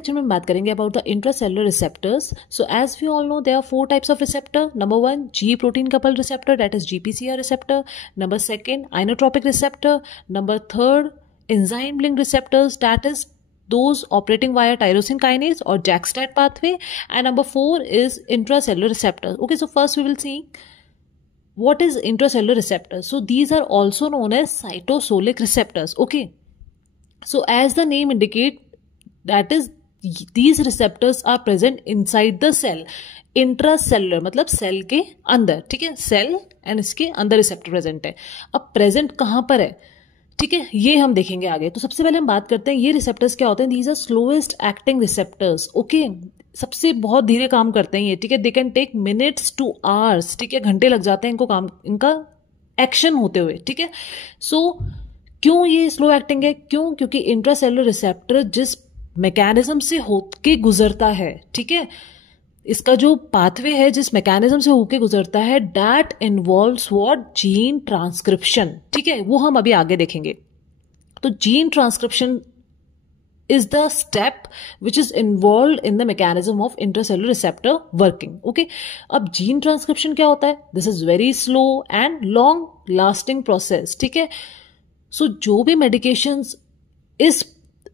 Lecture में बात करेंगे about the intracellular receptors. So as we all know there are 4 types of receptor. Number 1 G protein coupled receptor, that is GPCR receptor. Number 2 inotropic receptor. Number 3 enzyme linked receptors, that is those operating via tyrosine kinase or JAK-STAT pathway. And number 4 is intracellular receptors. Okay, so first we will see what is intracellular receptors. So these are also known as cytosolic receptors. Okay, so as the name indicate, that is these receptors are present inside the cell. Intracellular मतलब cell के अंदर, ठीक है, cell and इसके अंदर receptor present है. अब present कहां पर है, ठीक है, ये हम देखेंगे आगे. तो सबसे पहले हम बात करते हैं ये रिसेप्टर्स क्या होते हैं. These are slowest acting receptors. Okay, सबसे बहुत धीरे काम करते हैं ये, ठीक है. They can take minutes to hours, ठीक है, घंटे लग जाते हैं इनको काम, इनका एक्शन होते हुए, ठीक है. सो क्यों ये स्लो एक्टिंग है, क्यों, क्योंकि इंट्रासेलुलर रिसेप्टर जिस मैकेनिज्म से होके गुजरता है, ठीक है, इसका जो पाथवे है जिस मैकेनिज्म से होके गुजरता है, that involves what, gene transcription, ठीक है, वो हम अभी आगे देखेंगे. तो gene transcription is the step which is involved in the mechanism of intracellular receptor working. Okay, अब gene transcription क्या होता है? This is very slow and long lasting process, ठीक है. So जो भी medications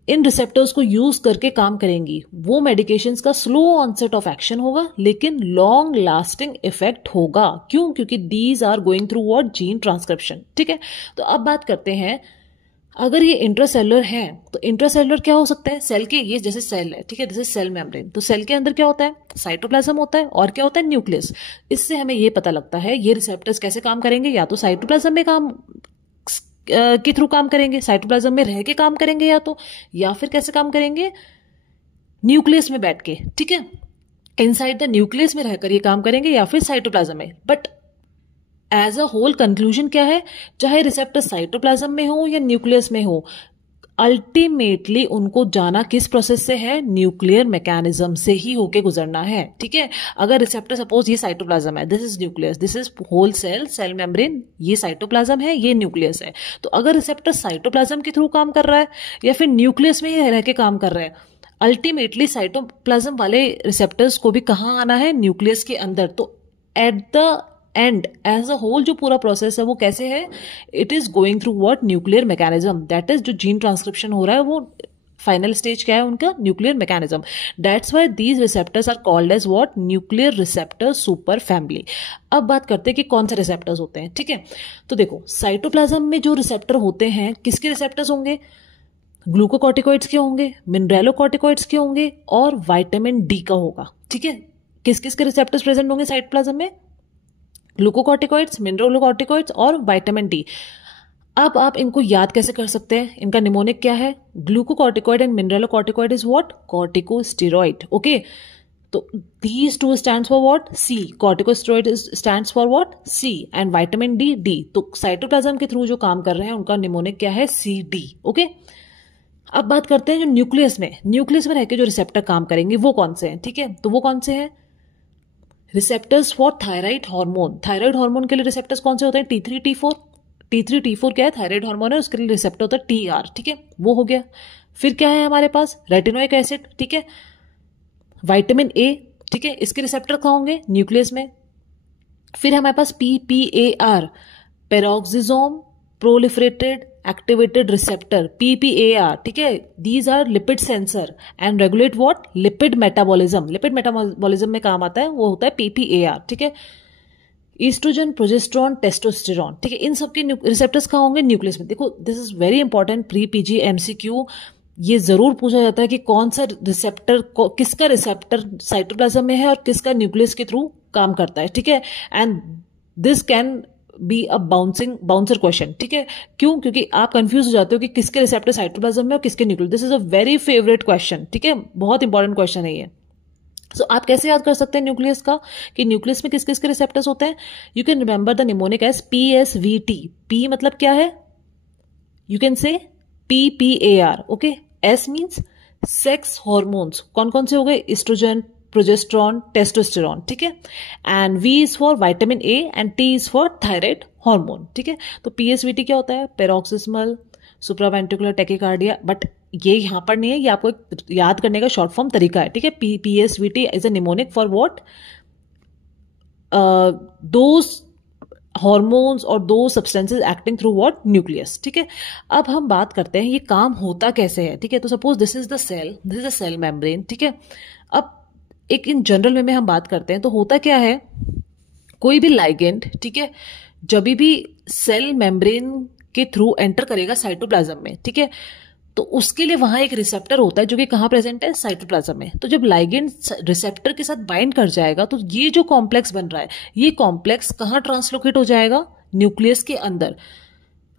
इन रिसेप्टर्स को यूज करके काम करेंगी, वो मेडिकेशंस का स्लो ऑनसेट ऑफ एक्शन होगा लेकिन लॉन्ग लास्टिंग इफेक्ट होगा. क्यों? क्योंकि these are going through what, gene transcription, ठीक है. तो अब बात करते हैं, अगर ये इंट्रासेलुलर है तो इंट्रासेलुलर क्या हो सकता है, सेल के, ये जैसे सेल है, ठीक है, दिस इज सेल मेम्ब्रेन. तो सेल के अंदर क्या होता है, साइटोप्लाज्म होता है, और क्या होता है, न्यूक्लियस. इससे हमें ये पता लगता है ये रिसेप्टर्स कैसे काम करेंगे, या तो साइटोप्लाज्म में काम के थ्रू काम करेंगे, साइटोप्लाज्म में रह के काम करेंगे, या फिर कैसे काम करेंगे, न्यूक्लियस में बैठ के, ठीक है, इनसाइड द न्यूक्लियस में रहकर ये काम करेंगे, या फिर साइटोप्लाज्म में. But as a whole conclusion क्या है, चाहे रिसेप्टर साइटोप्लाज्म में हो या न्यूक्लियस में हो, अल्टीमेटली उनको जाना किस प्रोसेस से है, न्यूक्लियर मैकेनिज्म से ही होके गुजरना है, ठीक है. अगर रिसेप्टर सपोज ये साइटोप्लाज्म है, this is nucleus, this is whole cell membrane, ये साइटोप्लाज्म है, ये न्यूक्लियस है. तो अगर रिसेप्टर साइटोप्लाज्म के थ्रू काम कर रहा है या फिर न्यूक्लियस में ही रह के काम कर रहा है, अल्टीमेटली साइटोप्लाज्म वाले रिसेप्टर्स को भी कहाँ आना है, न्यूक्लियस के अंदर. तो at the end as a whole जो पूरा प्रोसेस है वो कैसे है, it is going through what, nuclear mechanism. That is जो जीन ट्रांसक्रिप्शन हो रहा है वो फाइनल स्टेज क्या है उनका, nuclear mechanism. That's why these receptors are called as what, nuclear receptor super family. अब बात करते हैं कि कौन से रिसेप्टर्स होते हैं, ठीक है. तो देखो, साइटोप्लाज्म में जो रिसेप्टर होते हैं, किसके रिसेप्टर्स होंगे, ग्लूकोकॉर्टिकॉइड्स के होंगे, मिनरलोकॉर्टिकॉइड्स के होंगे, और विटामिन डी का होगा, ठीक है. किस किस के रिसेप्टर्स प्रेजेंट होंगे साइटोप्लाज्म में, ग्लूकोकॉर्टिकॉइड्स, मिनरलोकॉर्टिकॉइड्स और विटामिन डी. अब आप इनको याद कैसे कर सकते हैं, इनका निमोनिक क्या है, glucocorticoid and mineralocorticoid is what, corticosteroid. Okay, तो these two stands for what, C. corticosteroid stands for what, C. and vitamin D, D. तो साइटोप्लाज्म के थ्रू जो काम कर रहे हैं उनका निमोनिक क्या है, CD. ओके, अब बात करते हैं जो न्यूक्लियस में रह के जो रिसेप्टर काम करेंगे वो कौन से हैं, ठीक है. तो वो कौन से हैं, receptors for thyroid hormone. Thyroid hormone के लिए रिसेप्टर्स कौन से होते हैं, T3 T4. T3 T4 क्या है, थायराइड हार्मोन है, उसके लिए रिसेप्टर होता है TR, ठीक है, वो हो गया. फिर क्या है हमारे पास, रेटिनोइक एसिड, ठीक है, विटामिन ए, ठीक है, इसके रिसेप्टर कहाँ होंगे, न्यूक्लियस में. फिर हमारे पास PPAR, peroxisome proliferated activated receptor, PPAR, ठीक है. These are lipid sensor and regulate what, lipid metabolism. Lipid metabolism में काम आता है, वो होता है PPAR, ठीक है. ईस्ट्रोजन, प्रोजेस्टेरॉन, टेस्टोस्टेरॉन, ठीक है, इन सबके रिसेप्टर्स कहाँ होंगे, न्यूक्लियस में. देखो, this is very important, pre PG MCQ ये जरूर पूछा जाता है कि कौन सा रिसेप्टर, किसका रिसेप्टर साइटोप्लाज्म में है और किसका न्यूक्लियस के थ्रू काम करता है, ठीक है. And this can be a bouncer question, ठीक है. क्यों, क्योंकि आप कंफ्यूज हो जाते हो कि किसके रिसेप्टर साइटोप्लाज्म में और किसके nucleus. This is a very favourite question, ठीक है, बहुत इंपॉर्टेंट क्वेश्चन है ये. सो आप कैसे याद कर सकते हैं न्यूक्लियस का, कि न्यूक्लियस में किस किस के रिसेप्टर्स होते हैं. You can remember the mnemonic as PSVT. P मतलब क्या है, you can say PPAR. Okay, S means sex hormones, कौन कौन से हो गए, एस्ट्रोजन, प्रोजेस्टेरॉन, टेस्टोस्टेरॉन, ठीक है. And V is for vitamin A and T is for thyroid hormone, ठीक है. तो PSVT क्या होता है, पेरोक्सिस्मल सुप्रावेंट्रिकुलर टैकीकार्डिया. बट ये यहाँ पर नहीं है, ये आपको एक याद करने का शॉर्ट फॉर्म तरीका है, ठीक है। PSVT is a mnemonic for what, those hormones और दो substances acting through what, nucleus, ठीक है। अब हम बात करते हैं ये काम होता कैसे है, ठीक है। तो suppose this is the cell, this is a cell membrane, ठीक है। अब एक इन जनरल वे में हम बात करते हैं तो होता क्या है, कोई भी लाइगेंड, ठीक है, जब भी सेल मेम्ब्रेन के थ्रू एंटर करेगा साइटोप्लाज्म में, ठीक है, तो उसके लिए वहां एक रिसेप्टर होता है जो कि कहाँ प्रेजेंट है, साइटोप्लाज्म में। तो जब लाइगेंड रिसेप्टर के साथ बाइंड कर जाएगा तो ये जो कॉम्प्लेक्स बन रहा है, ये कॉम्प्लेक्स कहाँ ट्रांसलोकेट हो जाएगा, न्यूक्लियस के अंदर।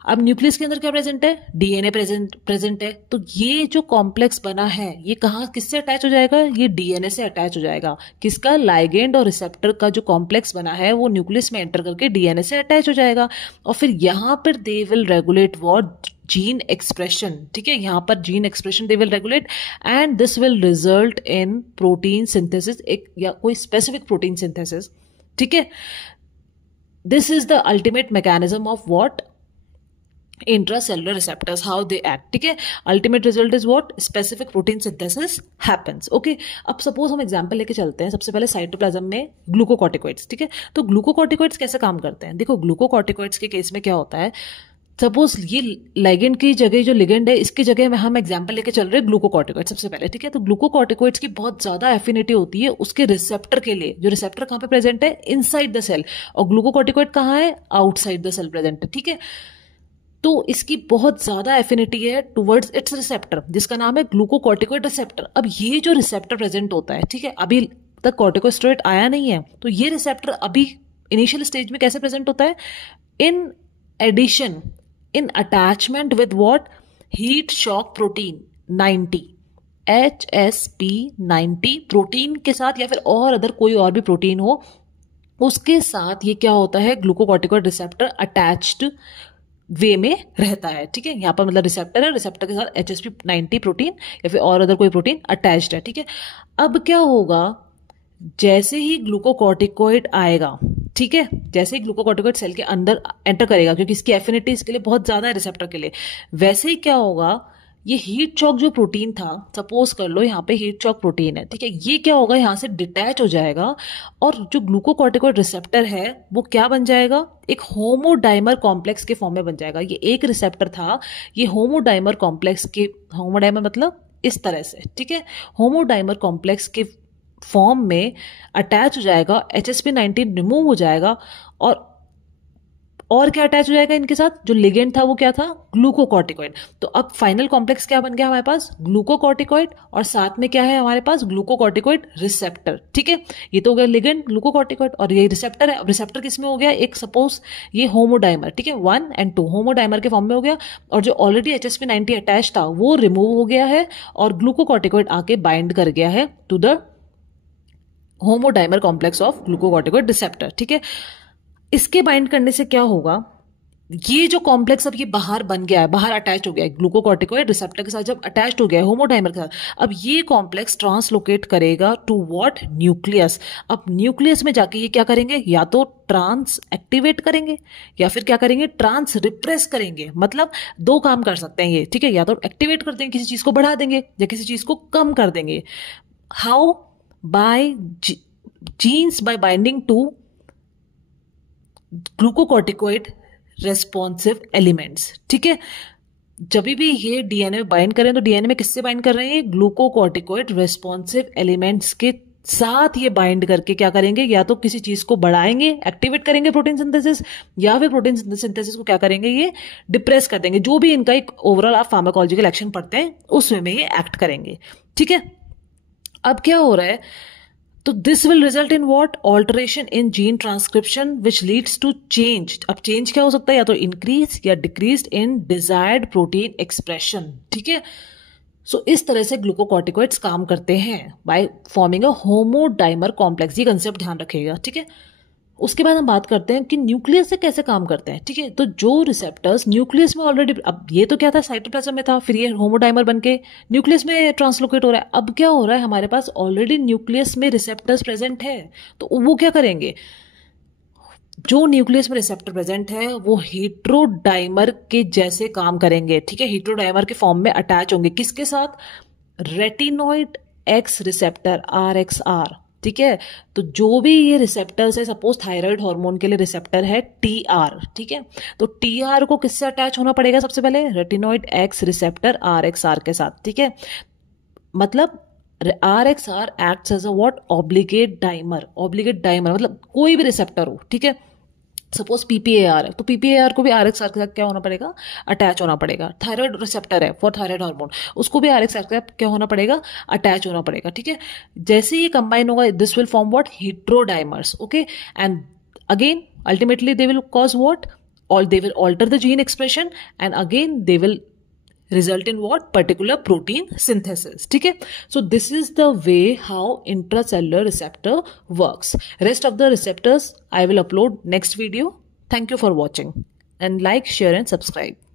अब न्यूक्लियस के अंदर क्या प्रेजेंट है, डीएनए प्रेजेंट है। तो ये जो कॉम्प्लेक्स बना है ये कहाँ किससे अटैच हो जाएगा, ये डीएनए से अटैच हो जाएगा। किसका, लाइगेंड और रिसेप्टर का जो कॉम्प्लेक्स बना है वो न्यूक्लियस में एंटर करके डीएनए से अटैच हो जाएगा। और फिर यहां पर they will regulate what, gene expression, ठीक है। यहां पर gene expression they will regulate and this will result in protein synthesis, एक या कोई स्पेसिफिक प्रोटीन सिंथेसिस, ठीक है। This is the ultimate mechanism of what, intracellular receptors, how they act, ठीक है। ultimate result is what, specific protein synthesis happens, okay। अब suppose हम example लेके चलते हैं, सबसे पहले साइटोप्लाज्म में ग्लूकोकॉर्टिकॉइड्स, ठीक है। तो ग्लूकोकॉर्टिकॉइड्स कैसे काम करते हैं, देखो ग्लूकोकॉर्टिकॉइड्स के केस में क्या होता है, सपोज ये लाइगेंड की जगह जो लिगेंड है इसकी जगह में हम एग्जांपल लेके चल रहे हैं ग्लूकोकॉर्टिकॉइड सबसे पहले, ठीक है। तो ग्लूकोकॉर्टिकॉइड्स की बहुत ज्यादा एफिनिटी होती है उसके रिसेप्टर के लिए, जो रिसेप्टर कहाँ पे प्रेजेंट है, इनसाइड द सेल, और ग्लूकोकॉर्टिकॉइड कहाँ है, आउटसाइड द सेल प्रेजेंट है, ठीक है। तो इसकी बहुत ज्यादा एफिनिटी है टुवर्ड्स इट्स रिसेप्टर जिसका नाम है ग्लूकोकॉर्टिकॉइड रिसेप्टर। अब ये जो रिसेप्टर प्रेजेंट होता है, ठीक है, अभी तक कॉर्टिकोस्टेरॉइड आया नहीं है, तो ये रिसेप्टर अभी इनिशियल स्टेज में कैसे प्रेजेंट होता है, in addition, in attachment with what, heat shock protein 90, HSP90 protein के साथ, या फिर और अदर कोई और भी प्रोटीन हो उसके साथ ये क्या होता है, ग्लूकोकॉर्टिकॉइड रिसेप्टर अटैच्ड वे में रहता है, ठीक है। यहाँ पर मतलब रिसेप्टर है, रिसेप्टर के साथ HSP90 प्रोटीन या फिर और अदर कोई प्रोटीन अटैच्ड है, ठीक है। अब क्या होगा, जैसे ही ग्लूकोकॉर्टिकॉइड आएगा, ठीक है, जैसे ही ग्लूकोकॉर्टिकॉइड सेल के अंदर एंटर करेगा, क्योंकि इसकी एफिनिटी इसके लिए बहुत ज्यादा है रिसेप्टर के लिए, वैसे ही क्या होगा, ये हीट चॉक जो प्रोटीन था, सपोज कर लो यहाँ पे हीट चॉक प्रोटीन है, ठीक है, ये क्या होगा, यहाँ से डिटैच हो जाएगा और जो ग्लूकोकॉर्टिकॉइड रिसेप्टर है वो क्या बन जाएगा, एक होमोडाइमर कॉम्प्लेक्स के फॉर्म में बन जाएगा। ये एक रिसेप्टर था, ये होमोडाइमर कॉम्प्लेक्स के, होमोडाइमर मतलब इस तरह से, ठीक है, होमोडाइमर कॉम्प्लेक्स के फॉर्म में अटैच हो जाएगा, HSP90 रिमूव हो जाएगा, और क्या अटैच हो जाएगा इनके साथ, जो लिगेंड था वो क्या था, ग्लूकोकॉर्टिकॉइड। तो अब फाइनल कॉम्प्लेक्स क्या बन गया हमारे पास, ग्लूकोकॉर्टिकॉइड, और साथ में क्या है हमारे पास, ग्लूकोकॉर्टिकॉइड रिसेप्टर, ठीक है। ये तो हो गया लिगेंड ग्लूकोकॉर्टिकॉइड, और ये रिसेप्टर है। अब रिसेप्टर किस में हो गया, एक सपोज ये होमोडाइमर, ठीक है, 1 और 2 होमोडाइमर के फॉर्म में हो गया, और जो ऑलरेडी HSP90 अटैच था वो रिमूव हो गया है और ग्लूकोकॉर्टिकॉइड आके बाइंड कर गया है to the homodimer complex of glucocorticoid receptor, ठीक है। इसके बाइंड करने से क्या होगा, ये जो कॉम्प्लेक्स अब ये बाहर बन गया है, बाहर अटैच हो गया है ग्लूकोकॉर्टिकॉइड रिसेप्टर के साथ, जब अटैच्ड हो गया है होमोडाइमर के साथ, अब ये कॉम्प्लेक्स ट्रांसलोकेट करेगा टू व्हाट, न्यूक्लियस। अब न्यूक्लियस में जाके ये क्या करेंगे, या तो ट्रांस एक्टिवेट करेंगे या फिर क्या करेंगे, ट्रांस रिप्रेस करेंगे। मतलब दो काम कर सकते हैं ये, ठीक है, या तो एक्टिवेट कर देंगे, किसी चीज को बढ़ा देंगे या किसी चीज को कम कर देंगे। How, by genes, by binding to glucocorticoid responsive elements, ठीक है। जब भी ये डीएनए में बाइंड करें तो डीएनए में किससे बाइंड कर रहे हैं, ग्लूकोकॉर्टिकॉइड रेस्पॉन्सिव एलिमेंट्स के साथ ये बाइंड करके क्या करेंगे, या तो किसी चीज को बढ़ाएंगे, एक्टिवेट करेंगे प्रोटीन सिंथेसिस, या फिर प्रोटीन सिंथेसिस को क्या करेंगे, ये डिप्रेस कर देंगे। जो भी इनका एक ओवरऑल आप फार्माकोलॉजिकल एक्शन पढ़ते हैं उसमें में ये एक्ट करेंगे, ठीक है। अब क्या हो रहा है, तो this will result in what, alteration in gene transcription which leads to change. अब चेंज क्या हो सकता है, या तो इंक्रीज या decrease in desired protein expression, ठीक है। सो इस तरह से ग्लूकोकॉर्टिकॉइड्स काम करते हैं बाय फॉर्मिंग अ होमोडाइमर कॉम्प्लेक्स, ये कंसेप्ट ध्यान रखिएगा, ठीक है। उसके बाद हम बात करते हैं कि न्यूक्लियस से कैसे काम करते हैं, ठीक है। तो जो रिसेप्टर्स न्यूक्लियस में ऑलरेडी, अब ये तो क्या था, साइटोप्लाज्म में था, फिर ये होमोडाइमर बनके न्यूक्लियस में ट्रांसलोकेट हो रहा है। अब क्या हो रहा है, हमारे पास ऑलरेडी न्यूक्लियस में रिसेप्टर्स प्रेजेंट है, तो वो क्या करेंगे, जो न्यूक्लियस में रिसेप्टर प्रेजेंट है वो हेट्रोडाइमर के जैसे काम करेंगे, ठीक है, हेट्रोडाइमर के फॉर्म में अटैच होंगे, किसके साथ, रेटिनॉइड एक्स रिसेप्टर RXR, ठीक है। तो जो भी ये रिसेप्टर्स है, सपोज थायराइड हार्मोन के लिए रिसेप्टर है TR, ठीक है, तो TR को किससे अटैच होना पड़ेगा, सबसे पहले रेटिनॉइड एक्स रिसेप्टर RXR के साथ, ठीक है। मतलब RXR acts as a what, obligate dimer, obligate dimer मतलब कोई भी रिसेप्टर हो, ठीक है। सपोज PPAR है तो PPAR को भी RXR के साथ क्या होना पड़ेगा, अटैच होना पड़ेगा। थायराइड रिसेप्टर है फॉर थायराइड हार्मोन, उसको भी RXR के साथ क्या होना पड़ेगा, अटैच होना पड़ेगा, ठीक है। जैसे ये कंबाइन होगा this will form what, heterodimers, okay. And again ultimately they will cause what, or they will alter the gene expression and again they will result in what, particular protein synthesis, ठीक है। So this is the way how intracellular receptor works. Rest of the receptors I will upload next video. Thank you for watching and like, share and subscribe.